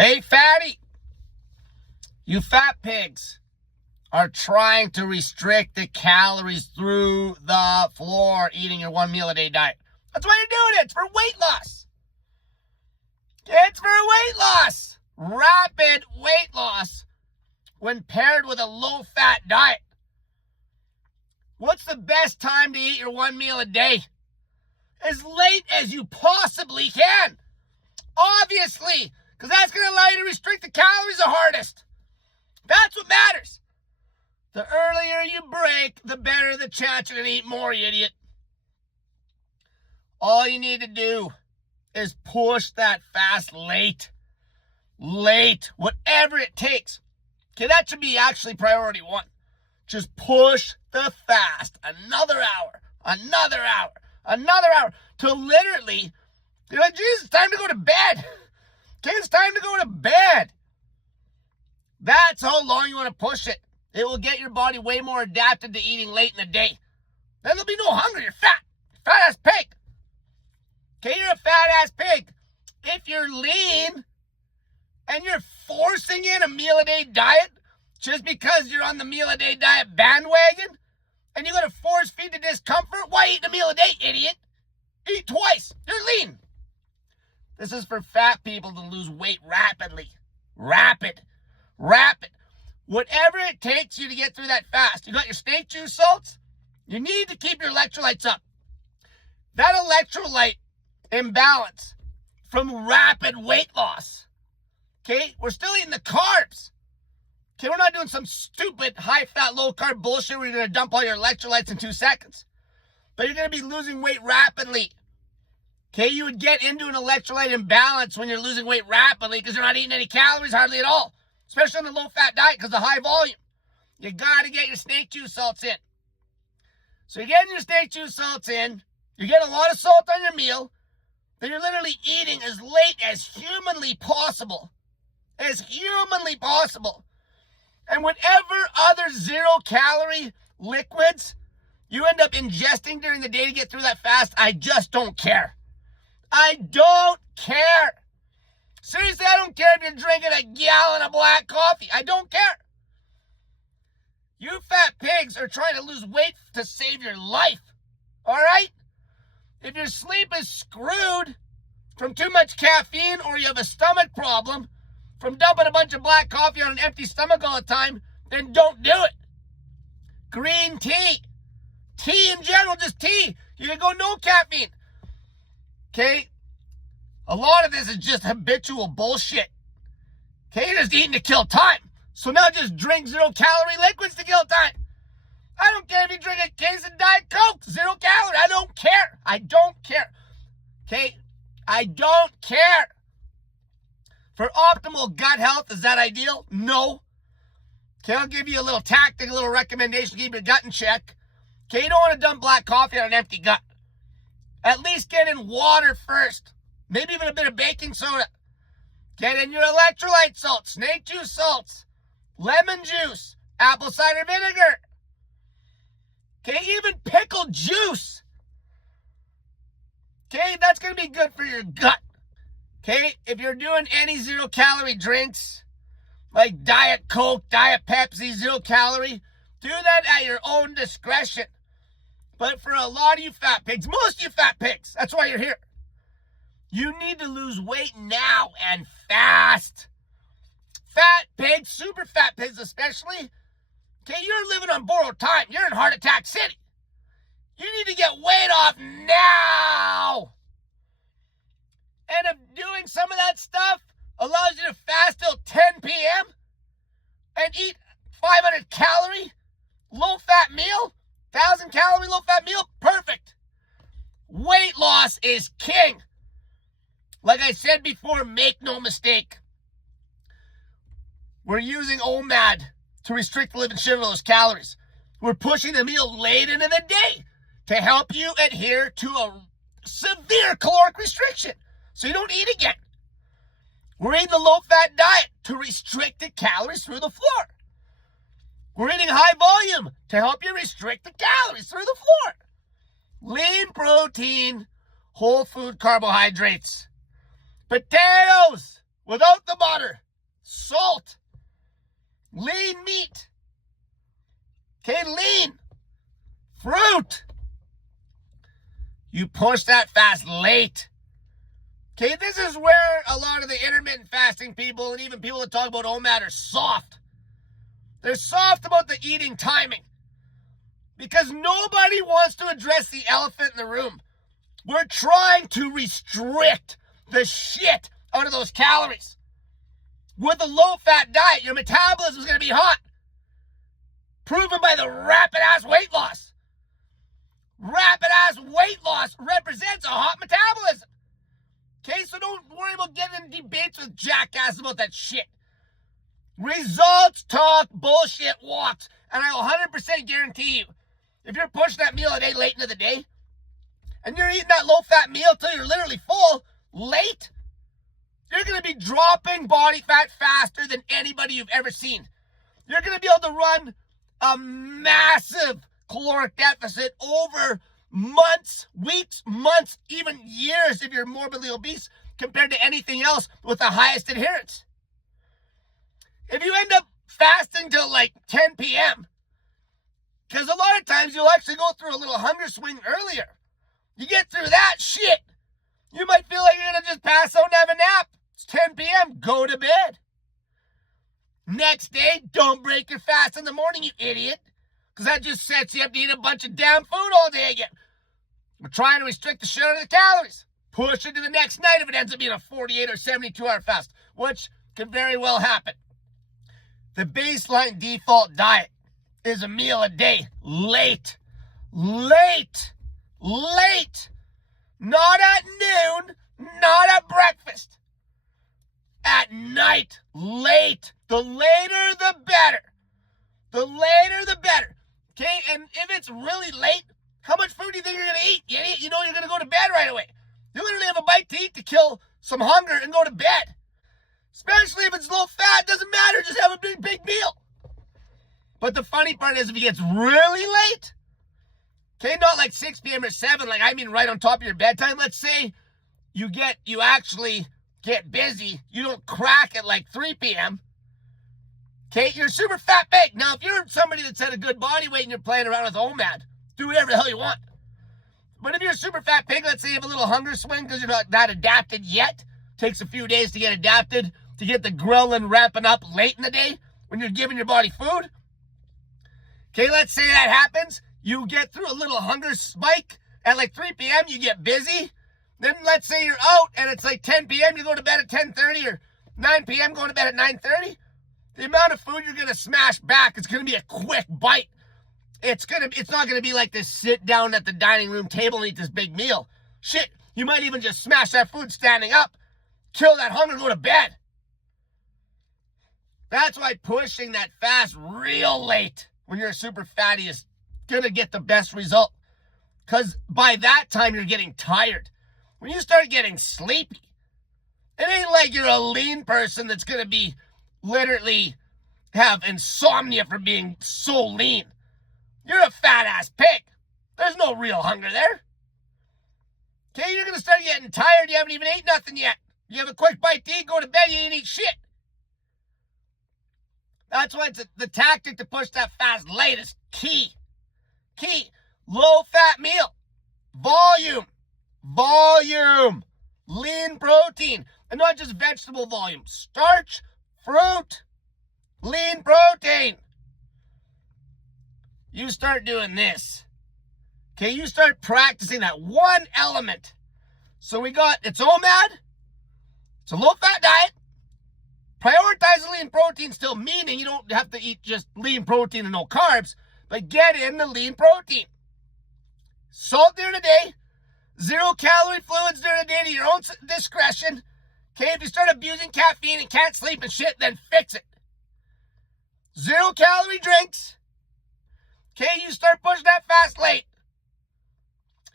Hey, fatty, you fat pigs are trying to restrict the calories through the floor eating your 1 meal a day diet. That's why you're doing it. It's for weight loss. It's for weight loss. Rapid weight loss when paired with a low-fat diet. What's the best time to eat your 1 meal a day? As late as you possibly can. Obviously, because that's going to allow you to restrict the calories the hardest. That's what matters. The earlier you break, the better the chance you're going to eat more, you idiot. All you need to do is push that fast late. Late. Whatever it takes. Okay, that should be actually priority one. Just push the fast. Another hour. Another hour. Another hour. Till literally, you're like, Jesus, it's time to go to bed. Okay, it's time to go to bed. That's how long you want to push it. It will get your body way more adapted to eating late in the day. Then there'll be no hunger. You're fat. Fat-ass pig. Okay, you're a fat-ass pig. If you're lean and you're forcing in a meal-a-day diet just because you're on the meal-a-day diet bandwagon and you're going to force feed the discomfort, why eat a meal a day, idiot? Eat twice. You're lean. This is for fat people to lose weight rapidly. Rapid. Whatever it takes you to get through that fast. You got your snake juice salts? You need to keep your electrolytes up. That electrolyte imbalance from rapid weight loss. Okay? We're still eating the carbs. Okay, we're not doing some stupid high-fat, low-carb bullshit where you're going to dump all your electrolytes in 2 seconds. But you're going to be losing weight rapidly. Okay, you would get into an electrolyte imbalance when you're losing weight rapidly because you're not eating any calories hardly at all. Especially on the low-fat diet because of high volume. You got to get your snake juice salts in. So you're getting your snake juice salts in. You're getting a lot of salt on your meal. Then you're literally eating as late as humanly possible. As humanly possible. And whatever other zero-calorie liquids you end up ingesting during the day to get through that fast, I just don't care. I don't care. Seriously, I don't care if you're drinking a gallon of black coffee. I don't care. You fat pigs are trying to lose weight to save your life. All right? If your sleep is screwed from too much caffeine or you have a stomach problem from dumping a bunch of black coffee on an empty stomach all the time, then don't do it. Green tea. Tea in general, just tea. You can go no caffeine. Okay? A lot of this is just habitual bullshit. Okay, you're just eating to kill time. So now just drink zero-calorie liquids to kill time. I don't care if you drink a case of Diet Coke, 0 calorie. I don't care. I don't care. Okay? I don't care. For optimal gut health, is that ideal? No. Okay, I'll give you a little tactic, a little recommendation to keep your gut in check. Okay, you don't want to dump black coffee on an empty gut. At least get in water first. Maybe even a bit of baking soda. Get in your electrolyte salts, snake juice salts, lemon juice, apple cider vinegar. Okay, even pickled juice. Okay, that's going to be good for your gut. Okay, if you're doing any zero-calorie drinks, like Diet Coke, Diet Pepsi, 0 calorie, do that at your own discretion. But for a lot of you fat pigs, most of you fat pigs, that's why you're here. You need to lose weight now and fast. Fat pigs, super fat pigs especially. Okay, you're living on borrowed time. You're in heart attack city. You need to get weight off now. And if doing some of that stuff allows you to fast till 10 p.m. and eat 500 calorie, low-fat meal, 1,000 calorie low-fat meal, perfect. Weight loss is king. Like I said before, make no mistake. We're using OMAD to restrict the living shit of those calories. We're pushing the meal late into the day to help you adhere to a severe caloric restriction so you don't eat again. We're eating the low-fat diet to restrict the calories through the floor. We're eating high volume to help you restrict the calories through the floor. Lean protein, whole food carbohydrates. Potatoes without the butter, salt, lean meat, okay, lean, fruit. You push that fast late. Okay, this is where a lot of the intermittent fasting people and even people that talk about OMAD are soft. They're soft about the eating timing because nobody wants to address the elephant in the room. We're trying to restrict the shit out of those calories. With a low-fat diet, your metabolism is going to be hot. Proven by the rapid-ass weight loss. Rapid-ass weight loss represents a hot metabolism. Okay, so don't worry about getting in debates with jackasses about that shit. Results talk, bullshit walks. And I will 100% guarantee you, if you're pushing that meal a day late into the day, and you're eating that low-fat meal till you're literally full, late, you're going to be dropping body fat faster than anybody you've ever seen. You're going to be able to run a massive caloric deficit over months, weeks, months, even years if you're morbidly obese compared to anything else with the highest adherence. If you end up fasting till like 10 p.m., because a lot of times you'll actually go through a little hunger swing earlier. You get through that shit, you might feel like you're going to just pass out and have a nap. It's 10 p.m., go to bed. Next day, don't break your fast in the morning, you idiot. Because that just sets you up to eat a bunch of damn food all day again. We're trying to restrict the shit out of the calories. Push it to the next night if it ends up being a 48 or 72-hour fast, which could very well happen. The baseline default diet is a meal a day. Late. Late. Late. Not at noon. Not at breakfast. At night. Late. The later, the better. The later, the better. Okay, and if it's really late, how much food do you think you're going to eat? You know you're going to go to bed right away. You literally have a bite to eat to kill some hunger and go to bed. Especially if it's low fat, doesn't matter, just have a big meal. But the funny part is if it gets really late, okay, not like 6 p.m. or 7, like I mean right on top of your bedtime. Let's say you actually get busy, you don't crack at like 3 p.m., okay, you're super fat big. Now, if you're somebody that's at a good body weight and you're playing around with OMAD, do whatever the hell you want. But if you're a super fat pig, let's say you have a little hunger swing because you're not that adapted yet, takes a few days to get adapted, to get the ghrelin ramping up late in the day when you're giving your body food. Okay, let's say that happens. You get through a little hunger spike at like 3 p.m., you get busy. Then let's say you're out and it's like 10 p.m., you go to bed at 10:30 or 9 p.m., going to bed at 9:30. The amount of food you're going to smash back is going to be a quick bite. It's not going to be like this sit down at the dining room table and eat this big meal. Shit, you might even just smash that food standing up, kill that hunger, go to bed. That's why pushing that fast real late when you're super fatty is going to get the best result. Because by that time, you're getting tired. When you start getting sleepy, it ain't like you're a lean person that's going to be literally have insomnia for being so lean. You're a fat-ass pig. There's no real hunger there. Okay, you're going to start getting tired. You haven't even ate nothing yet. You have a quick bite to eat, go to bed, you ain't eat shit. That's why it's the tactic to push that fast late is key. Key. Low-fat meal. Volume. Volume. Lean protein. And not just vegetable volume. Starch, fruit, lean protein. You start doing this. Okay, you start practicing that one element. So it's OMAD. It's a low-fat diet. Prioritize the lean protein still, meaning you don't have to eat just lean protein and no carbs, but get in the lean protein. Salt during the day, 0-calorie fluids during the day to your own discretion. Okay, if you start abusing caffeine and can't sleep and shit, then fix it. 0-calorie drinks. Okay, you start pushing that fast late.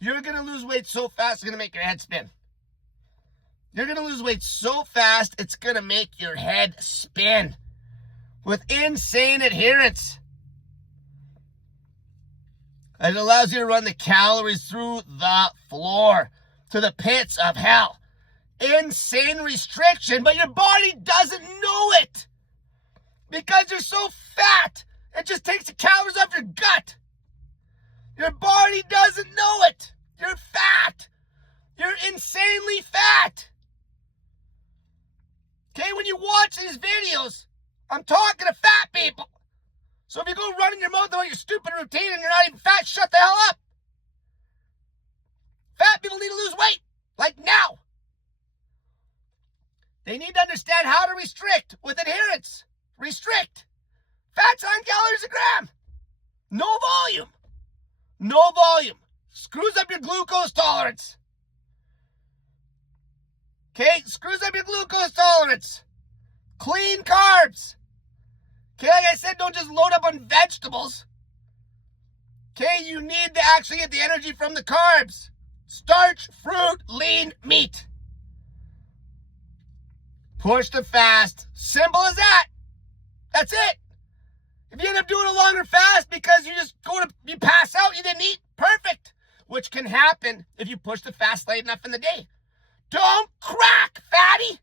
You're going to lose weight so fast, it's going to make your head spin. You're going to lose weight so fast, it's going to make your head spin with insane adherence. It allows you to run the calories through the floor to the pits of hell. insane restriction, but your body doesn't know it because you're so fat. It just takes the calories off your gut. Your body doesn't know it. You're fat. You're insanely fat. Okay, when you watch these videos, I'm talking to fat people. So if you go running your mouth about your stupid routine and you're not even fat, shut the hell up. Fat people need to lose weight, like now. They need to understand how to restrict with adherence. Restrict. Fats on calories a gram. No volume. No volume. Screws up your glucose tolerance. Okay, screws up your glucose tolerance. Clean carbs. Okay, like I said, don't just load up on vegetables. Okay, you need to actually get the energy from the carbs. Starch, fruit, lean, meat. Push the fast. Simple as that. That's it. If you end up doing a longer fast because you pass out, you didn't eat, perfect. Which can happen if you push the fast late enough in the day. Don't crack, fatty.